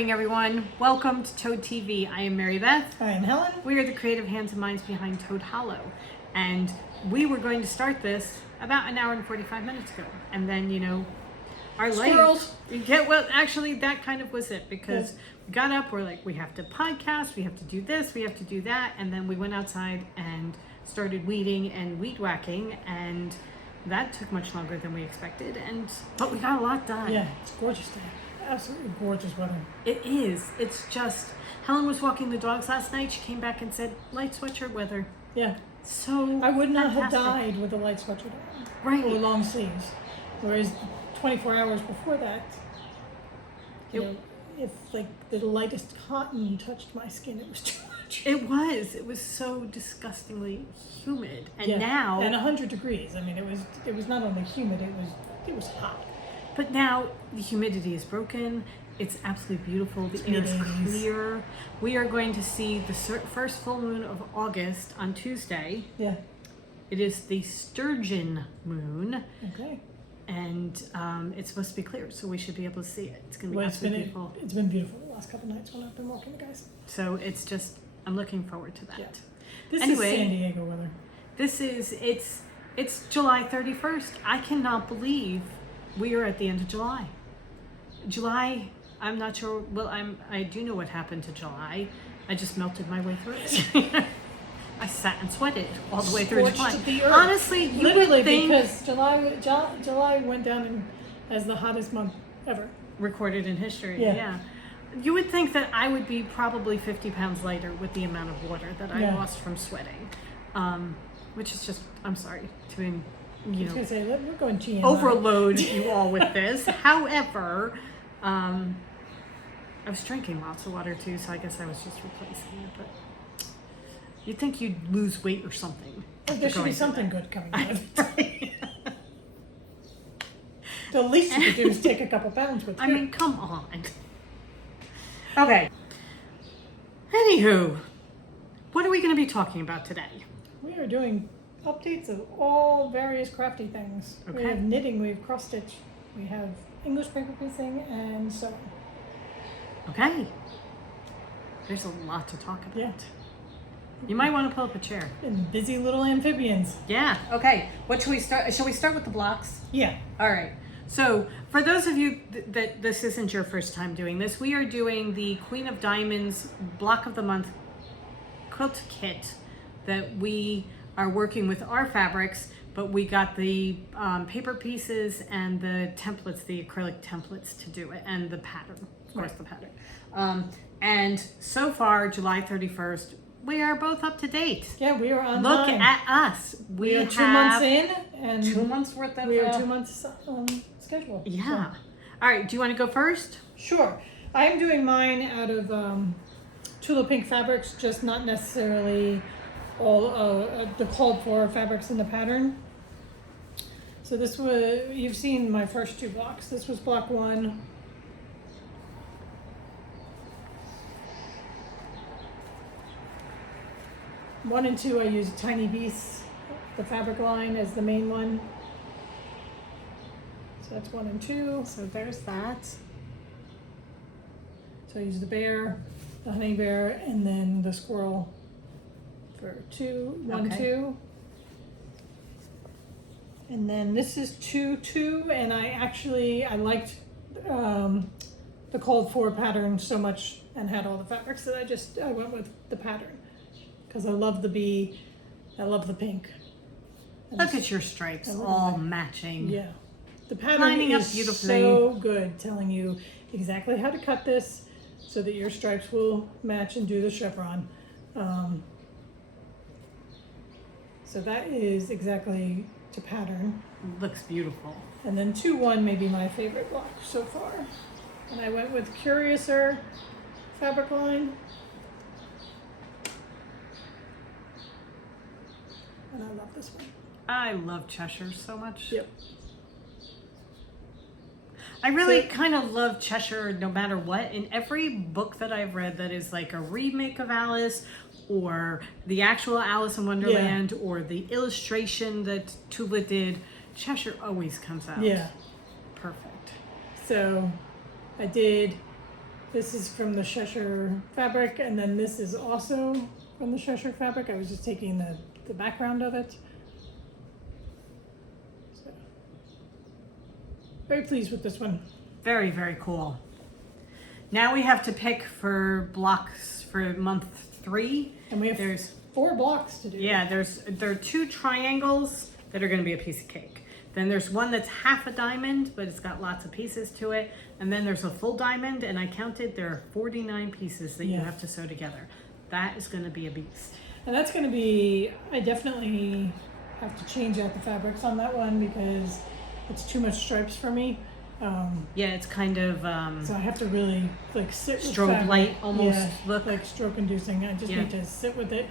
morning, everyone. Welcome to Toad TV. I am Mary Beth. I am Helen. We are the creative hands and minds behind Toad Hollow. And we were going to start this about an hour and 45 minutes ago. And then, our Squirrels. Actually, that kind of was it, because we got up, we're like, we have to podcast, we have to do this, we have to do that. And then we went outside and started weeding and weed whacking, and that took much longer than we expected. But we got a lot done. Yeah, it's a gorgeous day. Absolutely gorgeous weather. It is. It's just, Helen was walking the dogs last night. She came back and said, light sweatshirt weather. Yeah. So I would not fantastic. have died with a light sweatshirt on. Right. Or long sleeves. Whereas 24 hours before that, if like the lightest cotton touched my skin, it was too much. It was so disgustingly humid. And now, and 100 degrees. I mean, it was not only humid, it was hot. but now the humidity is broken. It's absolutely beautiful. The air is clear. We are going to see the first full moon of August on Tuesday. Yeah. It is the sturgeon moon. Okay. And it's supposed to be clear, so we should be able to see it. It's going to be absolutely beautiful. It's been beautiful the last couple of nights when I've been walking the guys. So it's just, I'm looking forward to that. Yeah. This Anyway, is San Diego weather. It's July 31st. I cannot believe we are at the end of July. July, I'm not sure, I do know what happened to July. I just melted my way through it. I sat and sweated all the way through July. The earth. Honestly, you literally would think, because July went down as the hottest month ever. recorded in history. Yeah. Yeah. You would think that I would be probably 50 pounds lighter with the amount of water that I lost from sweating. Which is just, I'm sorry to, I was gonna say, we're going GMO. overload you all with this. However, I was drinking lots of water too, so I guess I was just replacing it. But you'd think you'd lose weight or something. There should be something good coming out of it. The least you could do is take a couple pounds with you. I mean, come on. Okay. Anywho, what are we going to be talking about today? We are doing updates of all various crafty things. Okay. We have knitting, we have cross stitch, we have English paper piecing, and sewing. Okay. There's a lot to talk about. Yeah. You might want to pull up a chair. And busy little amphibians. Yeah. Okay. What should we start? Shall we start with the blocks? Yeah. All right. So for those of you that this isn't your first time doing this, we are doing the Queen of Diamonds Block of the Month quilt kit that we are working with our fabrics, but we got the paper pieces and the templates, the acrylic templates to do it, and the pattern, of course, the pattern. And so far, July 31st, we are both up to date. Yeah, we are on Look time. at us. We are 2 months in, and 2 months worth of. we are 2 months schedule. Yeah. So. All right. Do you want to go first? Sure. I'm doing mine out of Tula Pink fabrics, just not necessarily all the called for fabrics in the pattern. So this was, you've seen my first two blocks. This was block 1. One and 2, I used Tiny Beasts, the fabric line, as the main one. So that's 1 and 2. So there's that. So I used the bear, the honey bear, and then the squirrel for 1, 2. And then this is 2, 2, and I liked the called for pattern so much and had all the fabrics that I went with the pattern. Because I love the bee, I love the pink. Look at your stripes all matching. Yeah. The pattern Lining up is beautifully. so good, telling you exactly how to cut this so that your stripes will match and do the chevron. So that is exactly to pattern. Looks beautiful. And then 2, 1 may be my favorite block so far. And I went with Curiouser fabric line. And I love this one. I love Cheshire so much. Yep. I really kind of love Cheshire no matter what. In every book that I've read that is like a remake of Alice, or the actual Alice in Wonderland, or the illustration that Tula did, Cheshire always comes out perfect. So I did This is from the Cheshire fabric, and then this is also from the Cheshire fabric. I was just taking the background of it. So, very pleased with this one. Very, very cool. Now we have to pick for blocks for month 3. And we have There's 4 blocks to do. Yeah, there are 2 triangles that are going to be a piece of cake. Then there's one that's half a diamond, but it's got lots of pieces to it. And then there's a full diamond, and I counted there are 49 pieces that you Yeah. have to sew together. That is going to be a beast. And that's going to be, I definitely have to change out the fabrics on that one because it's too much stripes for me. Yeah, it's kind of So I have to really like sit with strobe fabric. light almost Yeah, look. like stroke inducing. I just Yeah. need to sit with it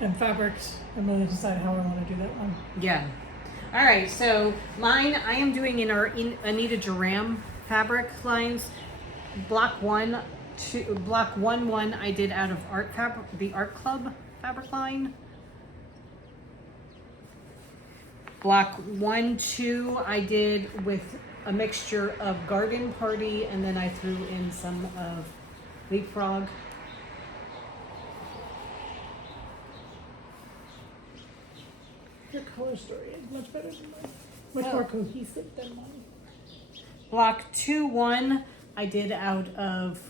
and fabrics and really decide how I want to do that one. Yeah. All right, so mine, I am doing in our Anita Duram fabric lines. Block 1, I did out of the Art Club fabric line. Block 1, 2, I did with a mixture of Garden Party, and then I threw in some of Leapfrog. Your color story is much better than mine. Much Oh. more cohesive than mine. Block 2, 1, I did out of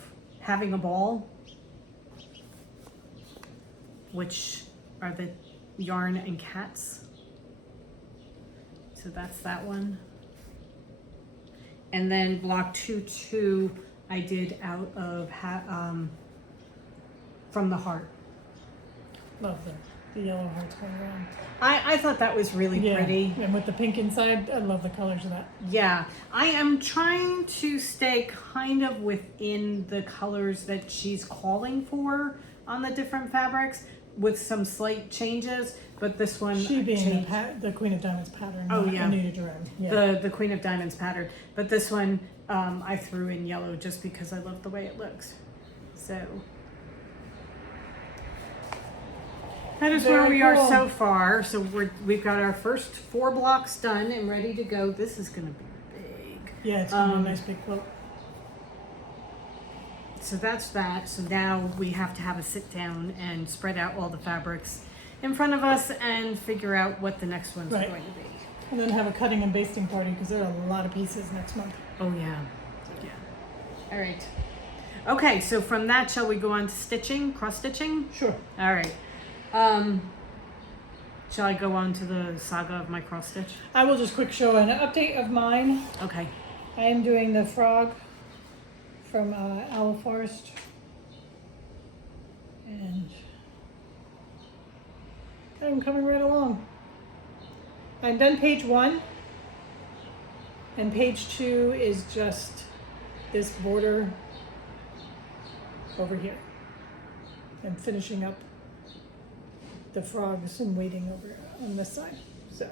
Having a Ball, which are the yarn and cats. So that's that one. And then block 2, 2, I did out of From the Heart. Love the yellow hearts going around. I thought that was really pretty. And with the pink inside, I love the colors of that. Yeah, I am trying to stay kind of within the colors that she's calling for on the different fabrics with some slight changes, but this one She being changed. the Queen of Diamonds pattern. Oh, not yeah. Anita Duran. Yeah. The Queen of Diamonds pattern, but this one I threw in yellow just because I love the way it looks. So that is where Very we are cool. so far. So we've got our first 4 blocks done and ready to go. This is gonna be big. Yeah, it's gonna be a nice big quilt. So that's that. So now we have to have a sit down and spread out all the fabrics in front of us and figure out what the next one's Right. going to be. And then have a cutting and basting party because there are a lot of pieces next month. Oh yeah. Yeah. All right. Okay, so from that, shall we go on to stitching, cross stitching? Sure. All right. Shall I go on to the saga of my cross stitch? I will just quick show an update of mine. Okay. I am doing the frog from Owl Forest. And I'm coming right along. I'm done page 1. And page 2 is just this border over here. I'm finishing up the frogs and waiting over on this side. So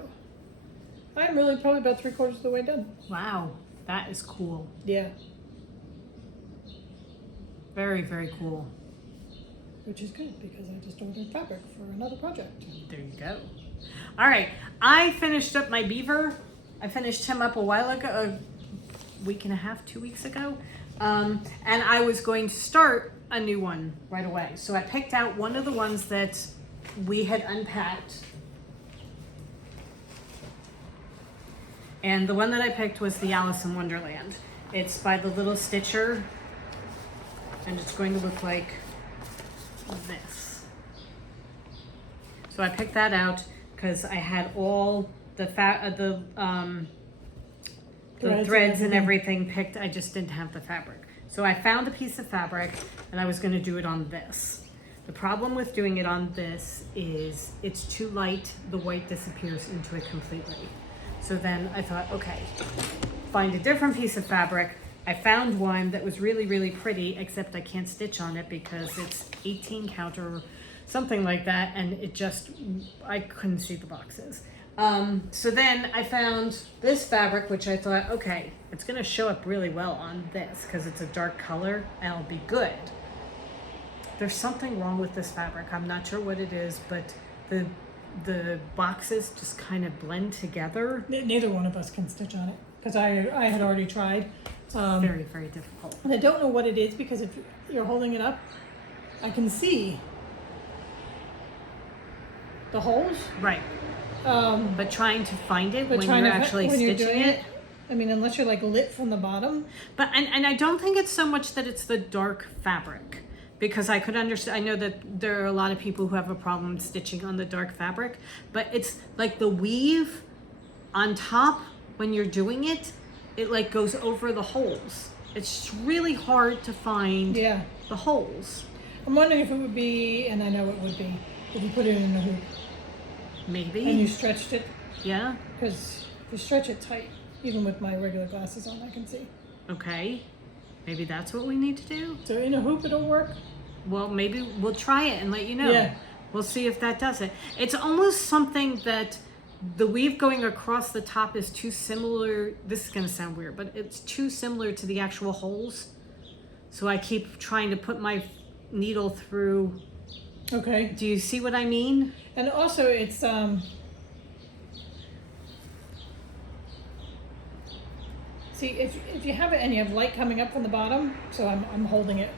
I'm really probably about 3/4 of the way done. Wow, that is cool. Yeah, Very, very cool. which is good because I just ordered fabric for another project. There you go. All right, I finished up my beaver. I finished him up a while ago, a week and a half, 2 weeks ago. And I was going to start a new one right away. So I picked out one of the ones that we had unpacked. And the one that I picked was the Alice in Wonderland. It's by the Little Stitcher. And it's going to look like this. So I picked that out because I had all the threads and everything picked. I just didn't have the fabric. So I found a piece of fabric and I was going to do it on this. The problem with doing it on this is it's too light. The white disappears into it completely. So then I thought, okay, find a different piece of fabric. I found one that was really, really pretty, except I can't stitch on it because it's 18 count or something like that. And it just, I couldn't see the boxes. So then I found this fabric, which I thought, okay, it's gonna show up really well on this because it's a dark color and it'll be good. There's something wrong with this fabric. I'm not sure what it is, but the boxes just kind of blend together. Neither one of us can stitch on it. because I had already tried. Very, very difficult. And I don't know what it is because if you're holding it up, I can see the holes. Right. But trying to find it when you're actually when you're stitching doing it. I mean, unless you're like lit from the bottom. But and I don't think it's so much that it's the dark fabric, because I could understand. I know that there are a lot of people who have a problem stitching on the dark fabric, but it's like the weave on top when you're doing it, it like goes over the holes. It's really hard to find the holes. I'm wondering if it would be, and I know it would be, if you put it in a hoop. Maybe. And you stretched it. Yeah. Because if you stretch it tight, even with my regular glasses on, I can see. Okay. Maybe that's what we need to do. So in a hoop, it'll work. Well, maybe we'll try it and let you know. Yeah. We'll see if that does it. It's almost something that the weave going across the top is too similar. This is going to sound weird, but it's too similar to the actual holes. So I keep trying to put my needle through. Okay. Do you see what I mean? And also it's see if you have it and you have light coming up from the bottom, so I'm holding it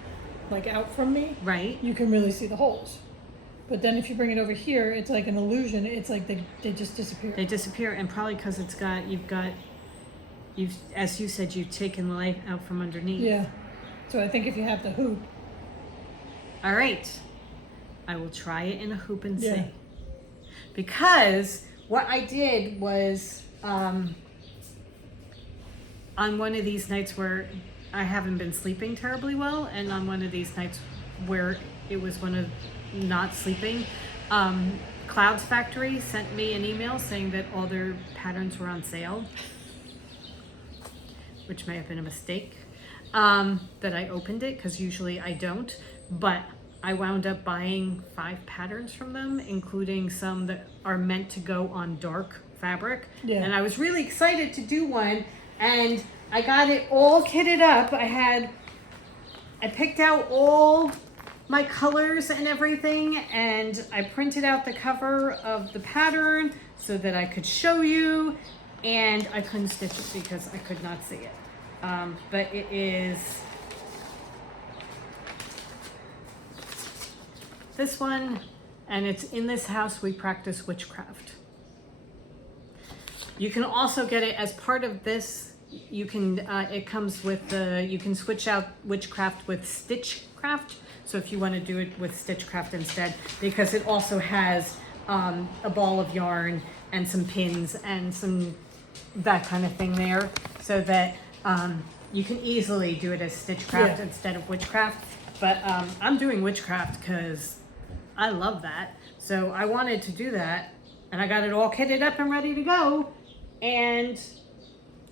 like out from me. Right. You can really see the holes. But then if you bring it over here, it's like an illusion. It's like they just disappear. They disappear, and probably because you've as you said, you've taken light out from underneath. Yeah. So I think if you have the hoop. All right. I will try it in a hoop and Yeah. see. Because what I did was on one of these nights where I haven't been sleeping terribly well, and on one of these nights where it was one of not sleeping, Clouds Factory sent me an email saying that all their patterns were on sale, which may have been a mistake, that I opened it, because usually I don't, but I wound up buying 5 patterns from them, including some that are meant to go on dark fabric. Yeah. And I was really excited to do one, and I got it all kitted up. I picked out all my colors and everything, and I printed out the cover of the pattern so that I could show you, and I couldn't stitch it because I could not see it. But it is this one, and it's In This House We Practice Witchcraft. You can also get it as part of this. You can, it comes with you can switch out Witchcraft with Stitchcraft. So if you want to do it with Stitchcraft instead, because it also has a ball of yarn and some pins and some that kind of thing there, so that you can easily do it as Stitchcraft instead of Witchcraft. But I'm doing Witchcraft because I love that. So I wanted to do that, and I got it all kitted up and ready to go, and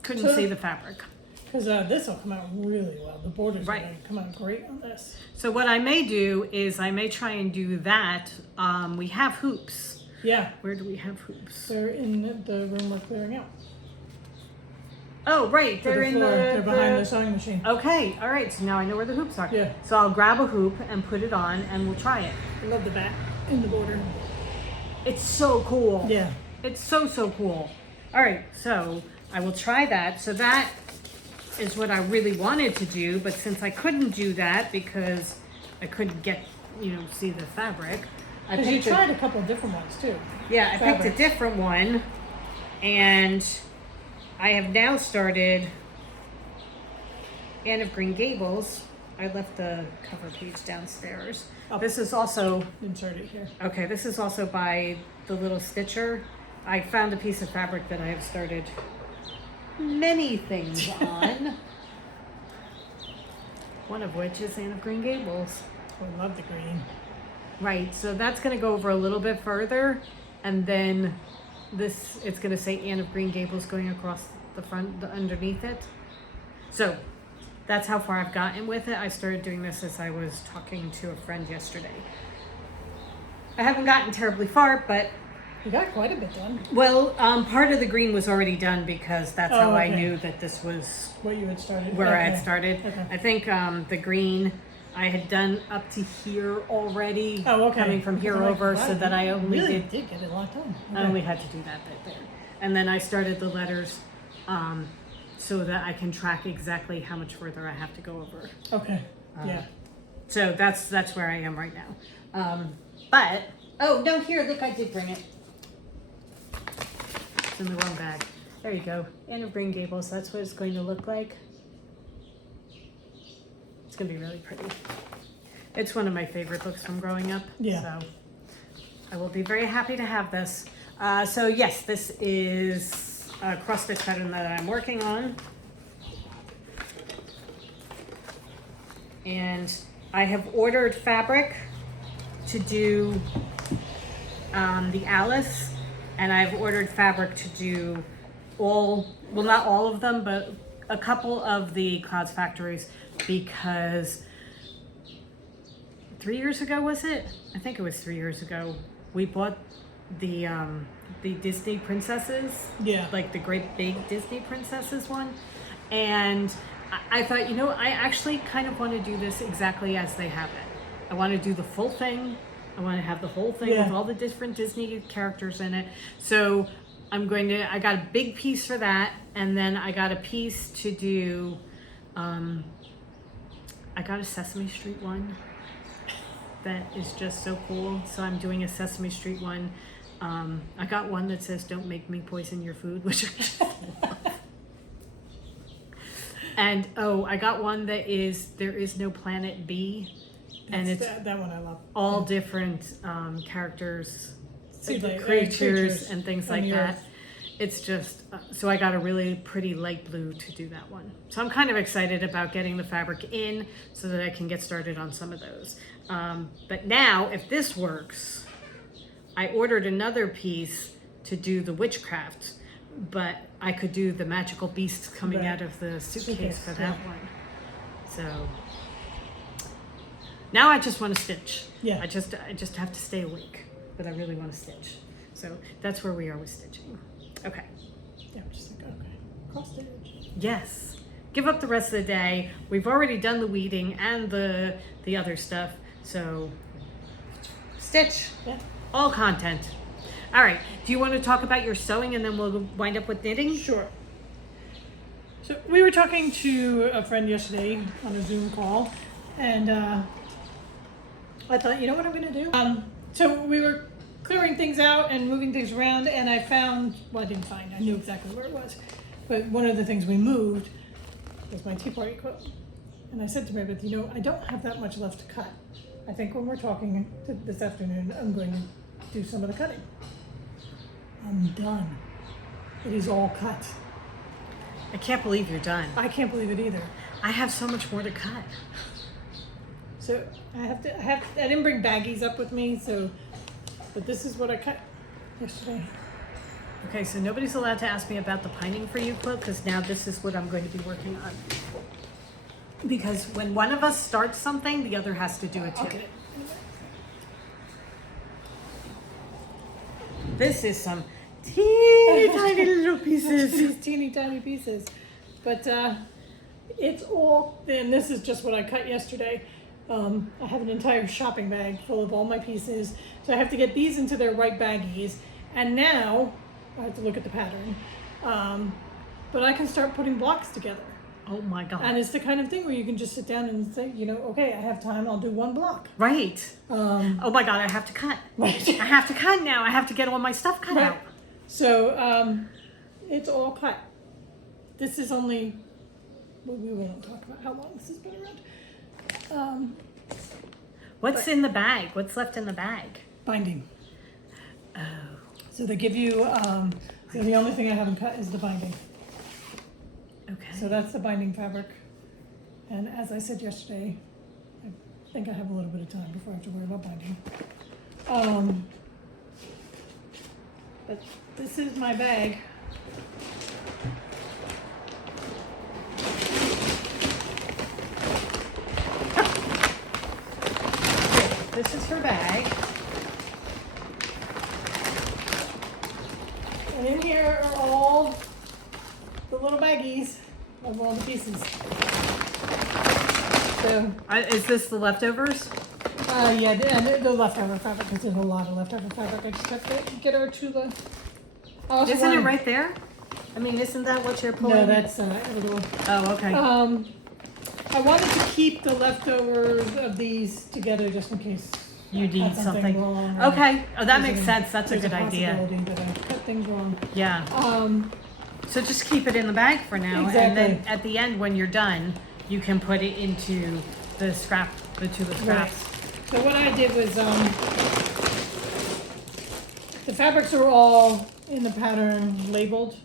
couldn't see the fabric. Because this will come out really well. The borders are Right. going to come out great on this. So what I may do is I may try and do that. We have hoops. Yeah. Where do we have hoops? They're in the room we're clearing out. Oh, right. They're in floor. the... They're behind the sewing machine. Okay. All right. So now I know where the hoops are. Yeah. So I'll grab a hoop and put it on, and we'll try it. I love the back in the border. It's so cool. Yeah. It's so cool. All right. So I will try that. So that is what I really wanted to do, but since I couldn't do that because I couldn't get, see the fabric, I Because you picked tried a couple of different ones too. Yeah, I picked a fabrics. different one, and I have now started Anne of Green Gables. I left the cover page downstairs. Up. This is also, Insert it here. okay, this is also by the Little Stitcher. I found a piece of fabric that I have started many things on. One of which is Anne of Green Gables. Oh, I love the green. Right, so that's going to go over a little bit further, and then it's going to say Anne of Green Gables going across the front, underneath it. So that's how far I've gotten with it. I started doing this as I was talking to a friend yesterday. I haven't gotten terribly far, but You got quite a bit done. well, part of the green was already done because that's how I okay. knew that this was What you had started. where I had Okay. started. Okay. I think the green I had done up to here already, Oh, okay. coming from here I'm like, over, wow, so that I you only really did get it a long time. I only had to do that bit there. And then I started the letters so that I can track exactly how much further I have to go over. Okay. Yeah. So that's where I am right now. But oh no, here, look, I did bring it. It's in the wrong bag. There you go. Anne of Green Gables. That's what it's going to look like. It's going to be really pretty. It's one of my favorite books from growing up. Yeah. So I will be very happy to have this. So yes, this is a cross-stitch pattern that I'm working on. And I have ordered fabric to do the Alice, and I've ordered fabric to do well, not all of them, but a couple of the Clouds Factories, because 3 years ago, was it? I think it was 3 years ago. We bought the Disney princesses. Yeah. Like the great big Disney princesses one. And I thought, you know, I actually kind of want to do this exactly as they have it. I want to do the full thing. I want to have the whole thing with all the different Disney characters in it. So I got a big piece for that. And then I got a piece to do, I got a Sesame Street one that is just so cool. So I'm doing a Sesame Street one. I got one that says, "Don't make me poison your food," which I just love. And I got one that is "There is no planet B," and it's that one I love. all different characters, Like creatures, and things like the that. earth. It's just so I got a really pretty light blue to do that one. So I'm kind of excited about getting the fabric in so that I can get started on some of those. But now, if this works, I ordered another piece to do the witchcraft, but I could do the magical beasts coming out of the suitcase for that one. So now I just want to stitch. Yeah. I just have to stay awake, but I really want to stitch. So that's where we are with stitching. Okay. Yeah, I'm just like, okay, cross stitch. Yes. Give up the rest of the day. We've already done the weeding and the other stuff. So stitch. Yeah. All content. All right. Do you want to talk about your sewing and then we'll wind up with knitting? Sure. So we were talking to a friend yesterday on a Zoom call, and I thought, you know what I'm going to do? So we were clearing things out and moving things around, and I found, well, I didn't find, I knew exactly where it was, but one of the things we moved was my Tea Party quilt. And I said to Meredith, you know, I don't have that much left to cut. I think when we're talking this afternoon, I'm going to do some of the cutting. I'm done. It is all cut. I can't believe you're done. I can't believe it either. I have so much more to cut. So I didn't bring baggies up with me, but this is what I cut yesterday. Okay, so nobody's allowed to ask me about the Pining for You quilt because now this is what I'm going to be working on. Because when one of us starts something, the other has to do it too. Okay. This is some teeny tiny little pieces. These teeny tiny pieces. But it's all, and this is just what I cut yesterday. I have an entire shopping bag full of all my pieces. So I have to get these into their right baggies. And now, I have to look at the pattern. But I can start putting blocks together. Oh my God. And it's the kind of thing where you can just sit down and say, you know, okay, I have time, I'll do one block. Right. Oh my God, I have to cut. Right. I have to cut now. I have to get all my stuff cut out. So it's all cut. This is only, we won't talk about how long this has been around. What's in the bag? What's left in the bag? Binding. Oh. So they give you, so the only thing I haven't cut is the binding. Okay. So that's the binding fabric. And as I said yesterday, I think I have a little bit of time before I have to worry about binding. But this is my bag. This is her bag. And in here are all the little baggies of all the pieces. So, Is this the leftovers? yeah, the leftover fabric, because there's a lot of leftover fabric. I just have to get her to the... Isn't it right there? I mean, isn't that what you're pulling? No, that's edible. Oh, okay. I wanted to keep the leftovers of these together just in case You I need cut something. wrong. Okay. Oh, that There's makes sense. That's a there's good idea. possibility that I cut things wrong. Yeah. So just keep it in the bag for now, and then Exactly. at the end when you're done, you can put it into the scrap, the scraps. Right. So what I did was, the fabrics are all in the pattern labeled.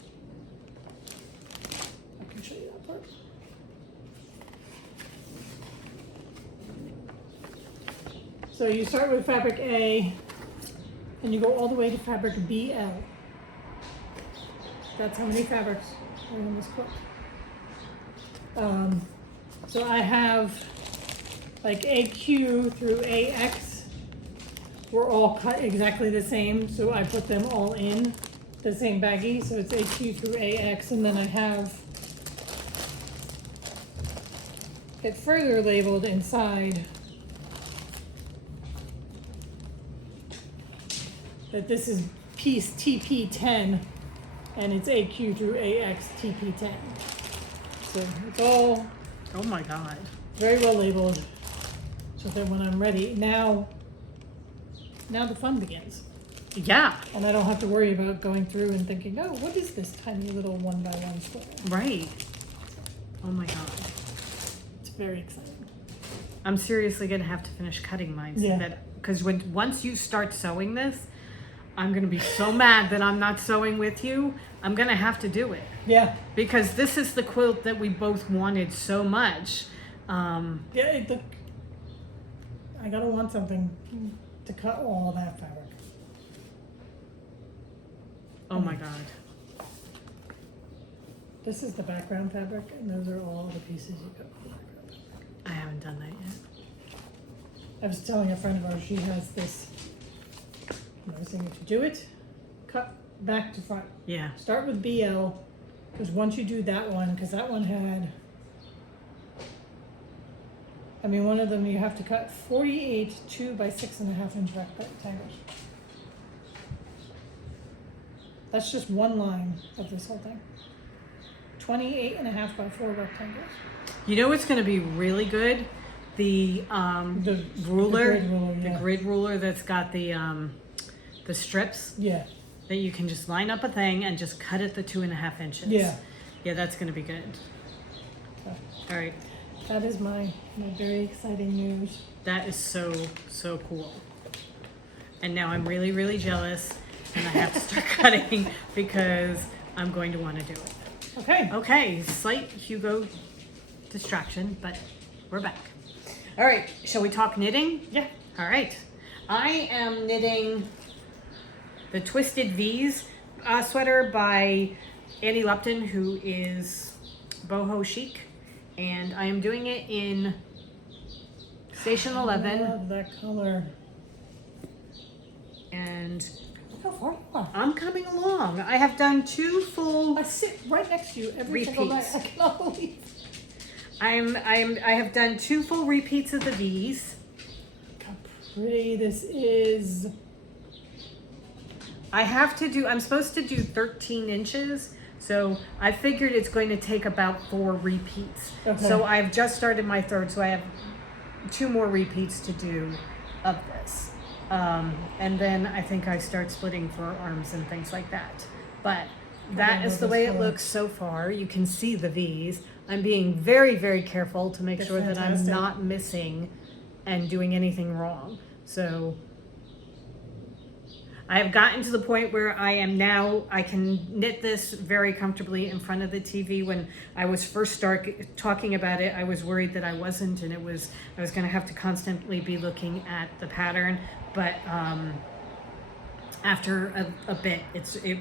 I can show you that part. So you start with fabric A, and you go all the way to fabric BL. That's how many fabrics are in this quilt. So I have like AQ through AX were all cut exactly the same, so I put them all in the same baggie, so it's AQ through AX, and then I have it further labeled inside that this is piece TP10 and it's AQ through AX TP10. So it's all Oh my God. very well labeled, so that when I'm ready, now the fun begins. Yeah. And I don't have to worry about going through and thinking, oh, what is this tiny little 1x1 square? Right. Oh my God. It's very exciting. I'm seriously gonna have to finish cutting mine so Yeah. that, because once you start sewing this, I'm gonna be so mad that I'm not sewing with you. I'm gonna have to do it Yeah, because this is the quilt that we both wanted so much. yeah. I gotta want something to cut all that fabric. Oh my God. This is the background fabric, and those are all the pieces you cut from the background fabric. I haven't done that yet. I was telling a friend of ours, she has this. I was saying, if you do it, cut back to front. Yeah. Start with BL, because once you do that one, because that one had, I mean, one of them you have to cut 48 2x6.5 inch rectangles. That's just one line of this whole thing. 28.5 by 4 rectangles. You know what's gonna be really good? The The ruler, grid ruler, the yeah. grid ruler that's got the strips Yeah, that you can just line up a thing and just cut it the 2.5 inches. yeah. Yeah, that's gonna be good. So All right. that is my very exciting news. That is so cool. And now I'm really, really jealous and I have to start cutting because I'm going to want to do it. Okay. Okay, slight Hugo distraction, but we're back. All right, shall we talk knitting? Yeah. All right. I am knitting the Twisted V's sweater by Annie Lupton, who is boho chic, and I am doing it in Station 11, I love that color. and Look how far you are. I'm coming along. I have done 2 full. I sit right next to you every single night. Repeats. I cannot believe. I have done 2 full repeats of the V's. Look how pretty this is. I'm supposed to do 13 inches, so I figured it's going to take about 4 repeats. Okay. So I've just started my 3rd, so I have 2 more repeats to do of this. And then I think I start splitting for arms and things like that. But that is the way it looks so far. You can see the V's. I'm being very, very careful to make That's sure that I'm fantastic. not missing and doing anything wrong. So I have gotten to the point where I can knit this very comfortably in front of the TV. When I was first talking about it, I was worried that I wasn't, and I was going to have to constantly be looking at the pattern. But after a bit, it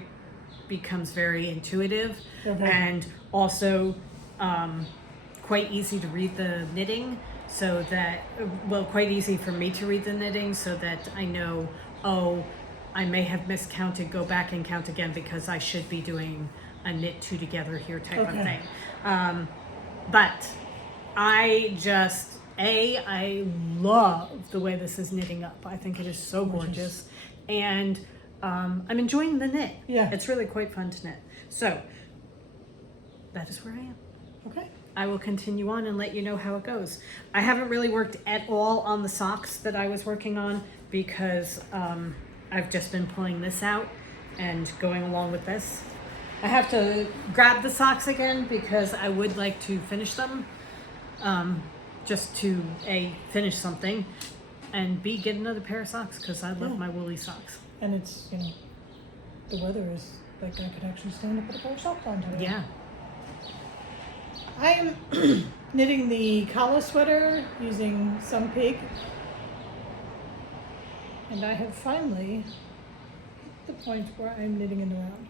becomes very intuitive, Okay. and also quite easy to read the knitting. So that, well, quite easy for me to read the knitting, so that I know, oh, I may have miscounted, go back and count again because I should be doing a knit 2 together here type of Okay. thing. But I love the way this is knitting up. I think it is so gorgeous. And I'm enjoying the knit. Yeah. It's really quite fun to knit. So that is where I am. Okay. I will continue on and let you know how it goes. I haven't really worked at all on the socks that I was working on because I've just been pulling this out and going along with this. I have to grab the socks again because I would like to finish them, just to A, finish something, and B, get another pair of socks because I love my woolly socks. And it's, the weather is like I could actually stand up with a pair of socks on today. Yeah. I am knitting the collar sweater using some pig. And I have finally hit the point where I'm knitting it around.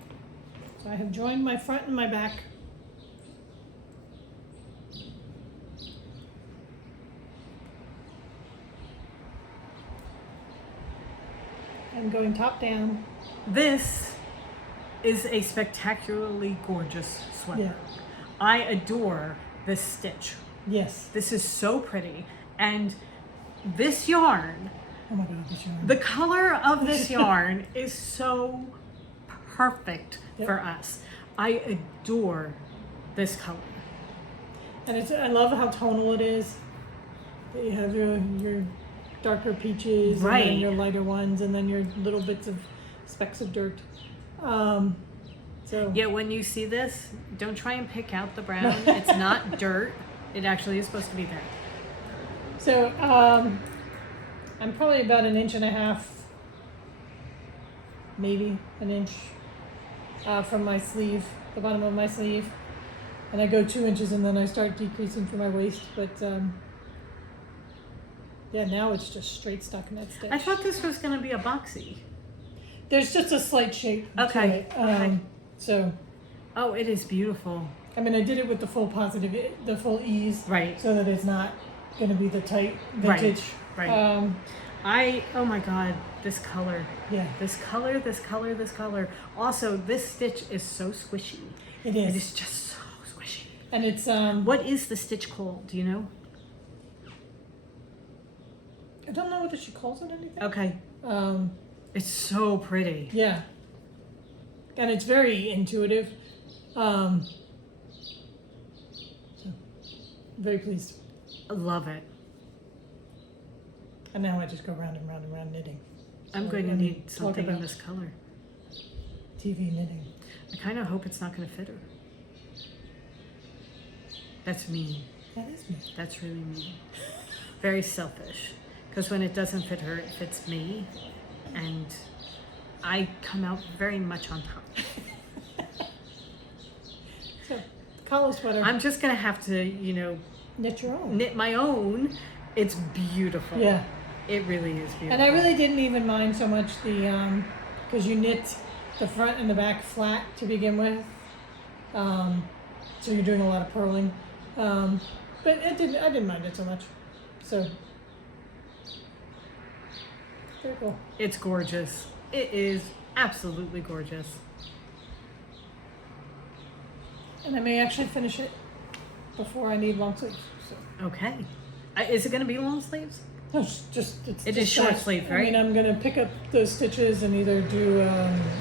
So I have joined my front and my back. I'm going top down. This is a spectacularly gorgeous sweater. Yeah. I adore this stitch. Yes. This is so pretty. And this yarn, Oh my God, this yarn. the color of this yarn is so perfect Yep. for us. I adore this color. And I love how tonal it is. That you have your darker peaches, and Right. then your lighter ones, and then your little bits of specks of dirt. So Yeah, when you see this, don't try and pick out the brown. It's not dirt. It actually is supposed to be there. So I'm probably about 1.5 inches, maybe an inch from my sleeve, the bottom of my sleeve, and I go 2 inches, and then I start decreasing for my waist. But yeah, now it's just straight stockinette stitch. I thought this was going to be a boxy. There's just a slight shape. to Okay, it. okay. So Oh, it is beautiful. I mean, I did it with the full the full ease, Right. so that it's not going to be the tight vintage. Right. Oh my God, this color. Yeah, This color, this color, this color. Also, this stitch is so squishy. it It is. is just so squishy. And it's What is the stitch called? Do you know? I don't know whether she calls it anything. Okay. It's so pretty. Yeah. And it's very intuitive. So very pleased. I love it. And now I just go round and round and round knitting. I'm So going to let me need talk something in about this color. TV knitting. I kind of hope it's not going to fit her. That's mean. That is me. That's really mean. Very selfish. Because when it doesn't fit her, it fits me. And I come out very much on top. So collar sweater. I'm just going to have to, knit your own. knit my own. It's beautiful. Yeah. It really is beautiful. And I really didn't even mind so much the because you knit the front and the back flat to begin with, so you're doing a lot of purling, but I didn't mind it so much. So very cool. It's gorgeous. It is absolutely gorgeous. And I may actually finish it before I need long sleeves. So. Okay. Is it going to be long sleeves? No, it's just It is short sleeve, I right? mean, I'm gonna pick up the stitches and either do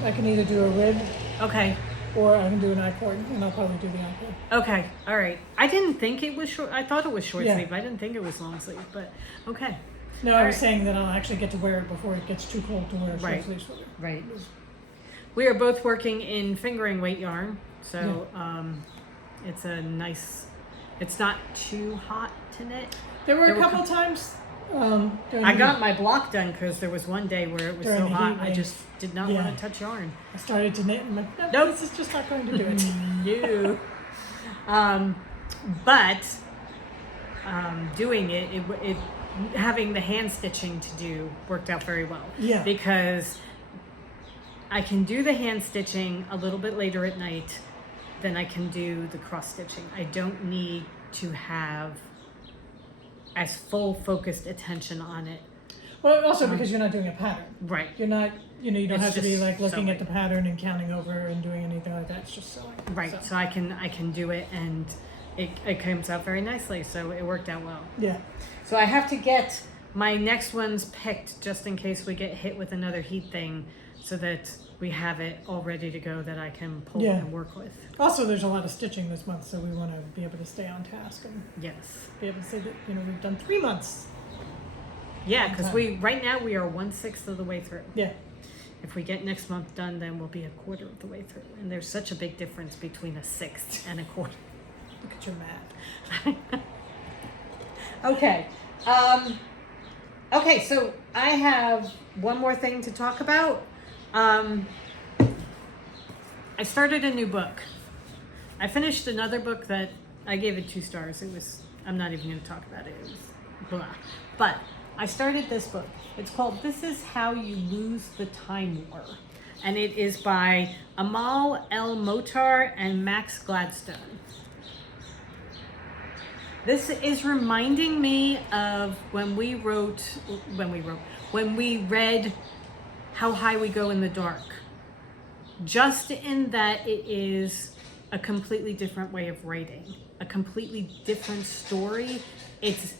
I can either do a rib Okay. or I can do an I-cord, and I'll probably do the I-cord. Okay. All right. I didn't think it was short. I thought it was short Yeah. sleeve. I didn't think it was long sleeve, but okay. No, I All was right. saying that I'll actually get to wear it before it gets too cold to wear a short Right. sleeve sweater. Right. We are both working in fingering weight yarn, so it's a nice. It's not too hot to knit. There were There a were couple times. During I the- got my block done because there was one day where it was During so the hot. heat I wave. just did not Yeah. want to touch yarn. I started to knit and I'm like, no, Nope. this is just not going to do it. No. But doing it having the hand stitching to do worked out very well. Yeah. Because I can do the hand stitching a little bit later at night than I can do the cross stitching. I don't need to have as full focused attention on it. Well, also because you're not doing a pattern. Right. You're not, you don't It's have to be just like looking at sewing. the pattern and counting over and doing anything like that. It's just sewing. Right. So I can do it, and it comes out very nicely. So it worked out well. Yeah. So I have to get my next one's picked just in case we get hit with another heat thing, so that we have it all ready to go that I can pull Yeah. and work with. Also, there's a lot of stitching this month, so we want to be able to stay on task and Yes. be able to say that, you know, we've done 3 months. Yeah, because right now we are 1/6 of the way through. Yeah. If we get next month done, then we'll be a quarter of the way through. And there's such a big difference between a sixth and a quarter. Look at your math. Okay. Okay, so I have one more thing to talk about. I started a new book. I finished another book that I gave it 2 stars. I'm not even going to talk about it. It was blah. But I started this book. It's called This Is How You Lose the Time War. And it is by Amal El Motar and Max Gladstone. This is reminding me of when we read How High We Go in the Dark. Just in that it is a completely different way of writing, a completely different story. It's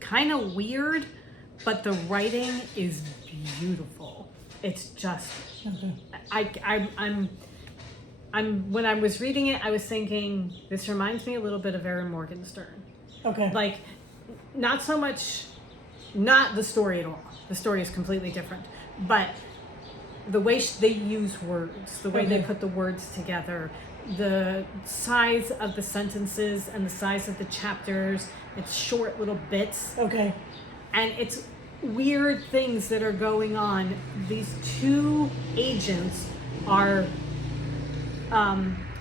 kind of weird, but the writing is beautiful. It's just, I'm when I was reading it, I was thinking, this reminds me a little bit of Erin Morgenstern. Okay. Like, not so much, not the story at all. The story is completely different, but the way they use words, the way they put the words together, the size of the sentences and the size of the chapters, it's short little bits. Okay. And it's weird things that are going on. These 2 agents are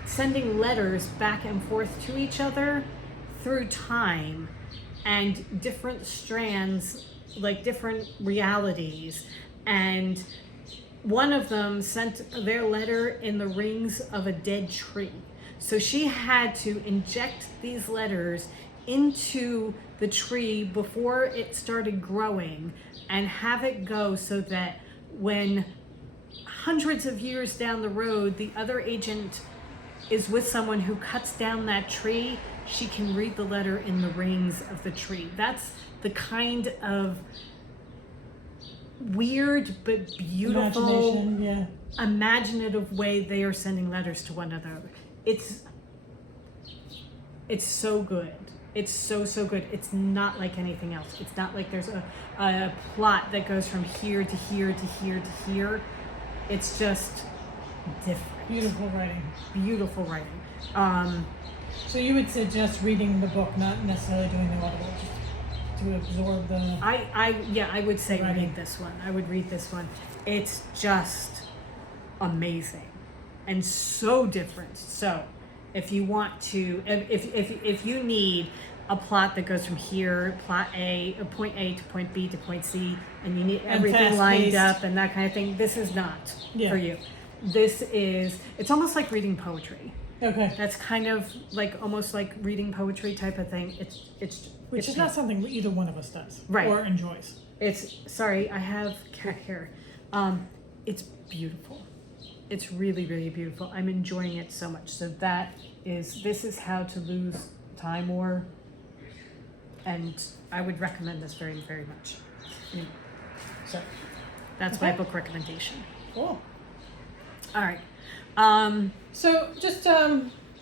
sending letters back and forth to each other through time and different strands, like different realities. And one of them sent their letter in the rings of a dead tree. So she had to inject these letters into the tree before it started growing and have it go so that when hundreds of years down the road, the other agent is with someone who cuts down that tree, she can read the letter in the rings of the tree. That's the kind of weird but beautiful, imaginative way they are sending letters to one another. It's so good. It's so good. It's not like anything else. It's not like there's a plot that goes from here to here to here to here. It's just different. Beautiful writing. Beautiful writing. So you would suggest reading the book, not necessarily doing the audible, just to absorb the... I would say writing. read this one. I would read this one. It's just amazing and so different. So if you want to, if you need a plot that goes from here, point A to point B to point C, and you need everything lined up and that kind of thing, this is not for you. It's almost like reading poetry. Okay. That's kind of like almost like reading poetry type of thing. Which is not something either one of us does. Right. Or enjoys. Sorry, I have cat hair. It's beautiful. It's really, really beautiful. I'm enjoying it so much. So this is How to Lose Time War. And I would recommend this very, very much. So that's my book recommendation. Cool. All right. So just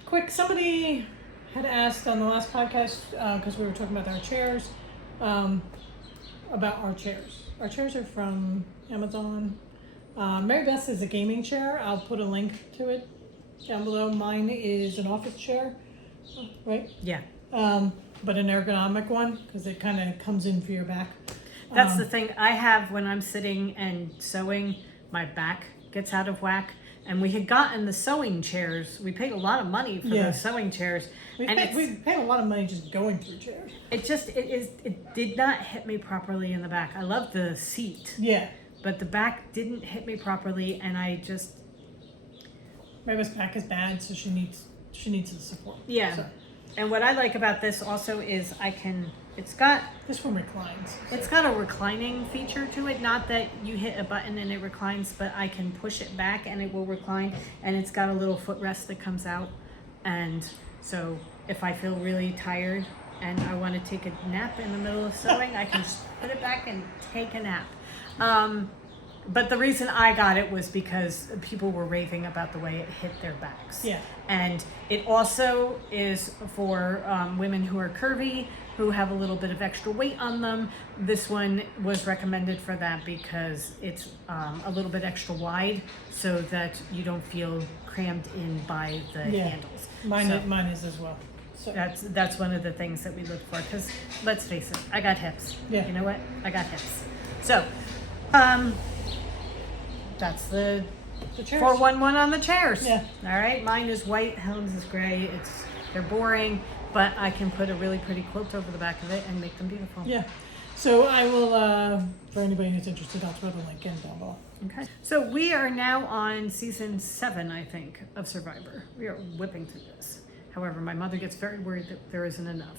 quick, somebody had asked on the last podcast, because we were talking about our chairs, about our chairs. Our chairs are from Amazon. Mary Beth's is a gaming chair. I'll put a link to it down below. Mine is an office chair, right? Yeah. But an ergonomic one, because it kind of comes in for your back. That's the thing I have when I'm sitting and sewing, my back gets out of whack. And we had gotten the sewing chairs. We paid a lot of money for those sewing chairs. We paid a lot of money just going through chairs. It did not hit me properly in the back. I love the seat. Yeah. But the back didn't hit me properly, and I just... Mary's back is bad, so she needs the support. Yeah. So. And what I like about this also is it's got... This one reclines. It's got a reclining feature to it. Not that you hit a button and it reclines, but I can push it back and it will recline. And it's got a little footrest that comes out. And so if I feel really tired and I want to take a nap in the middle of sewing, I can just put it back and take a nap. But the reason I got it was because people were raving about the way it hit their backs. Yeah. And it also is for women who are curvy, who have a little bit of extra weight on them. This one was recommended for that because it's a little bit extra wide so that you don't feel crammed in by the handles. Mine So is as well. So that's one of the things that we look for, because let's face it, I got hips. Yeah. You know what? I got hips. So, that's the chairs. 411 on the chairs. Yeah. All right. Mine is white. Helen's is gray. They're boring, but I can put a really pretty quilt over the back of it and make them beautiful. Yeah. So I will, for anybody who's interested, I'll throw the link in down below. Okay. So we are now on season 7, I think, of Survivor. We are whipping through this. However, my mother gets very worried that there isn't enough,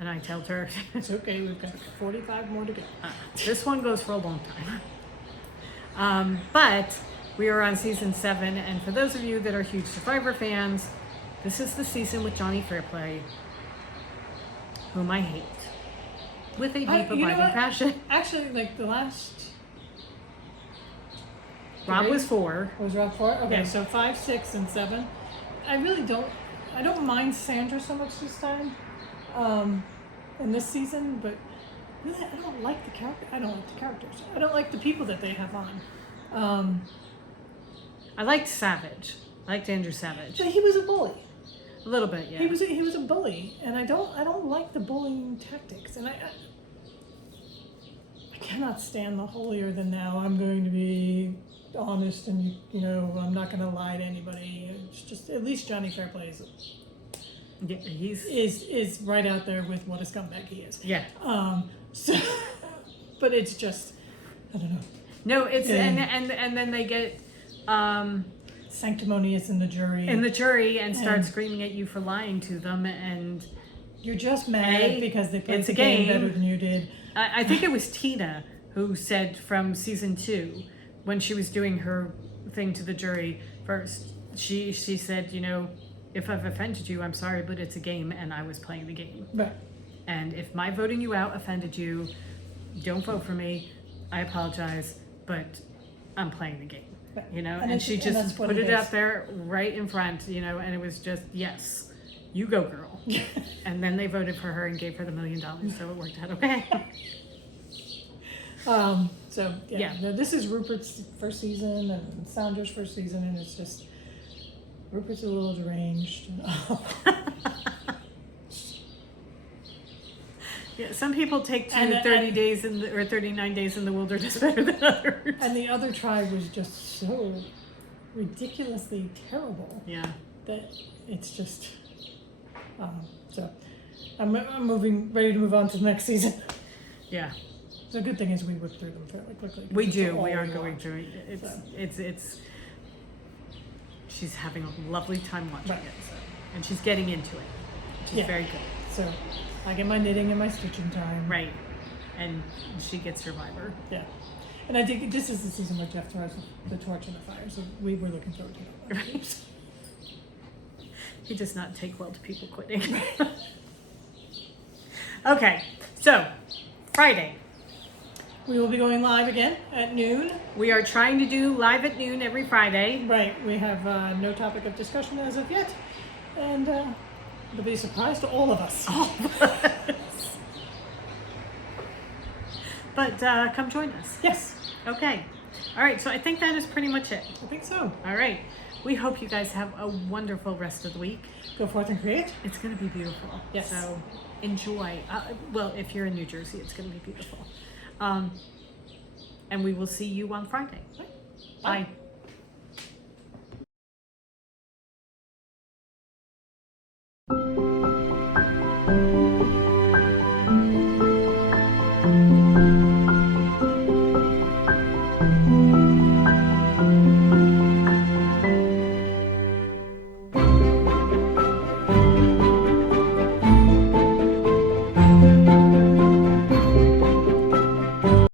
and I tell her, It's okay. We've got 45 more to go. this one goes for a long time. But we are on season 7, and for those of you that are huge Survivor fans, this is the season with Johnny Fairplay, whom I hate with a deep abiding passion. Actually, like the last. Rob was 4. Was Rob 4? Okay, Yeah. so 5, 6, and 7. I really don't. I don't mind Sandra so much this time, in this season, but really, I don't like the character. I don't like the characters. I don't like the people that they have on. I liked Savage. I liked Andrew Savage. But he was a bully. A little bit, yeah. He was a bully, and I don't like the bullying tactics, and I cannot stand the holier than thou. I'm going to be honest, and you know, I'm not going to lie to anybody. It's just, at least Johnny Fairplay is right out there with what a scumbag he is. Yeah. So, but it's just, I don't know. No, it's and then they get sanctimonious in the jury. And start screaming at you for lying to them, and you're just mad because they played it's the a game game better than you did. I think it was Tina who said from season 2, when she was doing her thing to the jury first, she said, you know, if I've offended you, I'm sorry, but it's a game and I was playing the game. Right. And if my voting you out offended you, don't vote for me. I apologize, but I'm playing the game. Right. You know, And and she that's just what put it it is. out there right in front, you know, and it was just, yes, you go, girl. And then they voted for her and gave her the $1 million, so it worked out okay. So yeah. No, this is Rupert's first season and Sandra's first season, and it's just Rupert's a little deranged. Yeah, some people take And 30 days or 39 days in the wilderness better than others. And the other tribe was just so ridiculously terrible Yeah. that it's just. So I'm ready to move on to the next season. Yeah. The good thing is we whip through them fairly quickly. We It's do. all We are we going watch. through it. So. It's. She's having a lovely time watching Right. it, so, and she's getting into it. She's Yeah. very good. So I get my knitting and my stitching time. Right. And she gets Survivor. Yeah. And I think this is the season where Jeff throws the torch in the fire, so we were looking forward to that. Right. He does not take well to people quitting. Okay, so Friday. We will be going live again at noon. We are trying to do live at noon every Friday. Right. We have no topic of discussion as of yet. And it'll be a surprise to all of us. But come join us. Yes. Okay. All right, so I think that is pretty much it. I think so. All right. We hope you guys have a wonderful rest of the week. Go forth and create. It's going to be beautiful. Yes. So enjoy. Well, if you're in New Jersey, it's going to be beautiful. And we will see you on Friday. Right. Bye.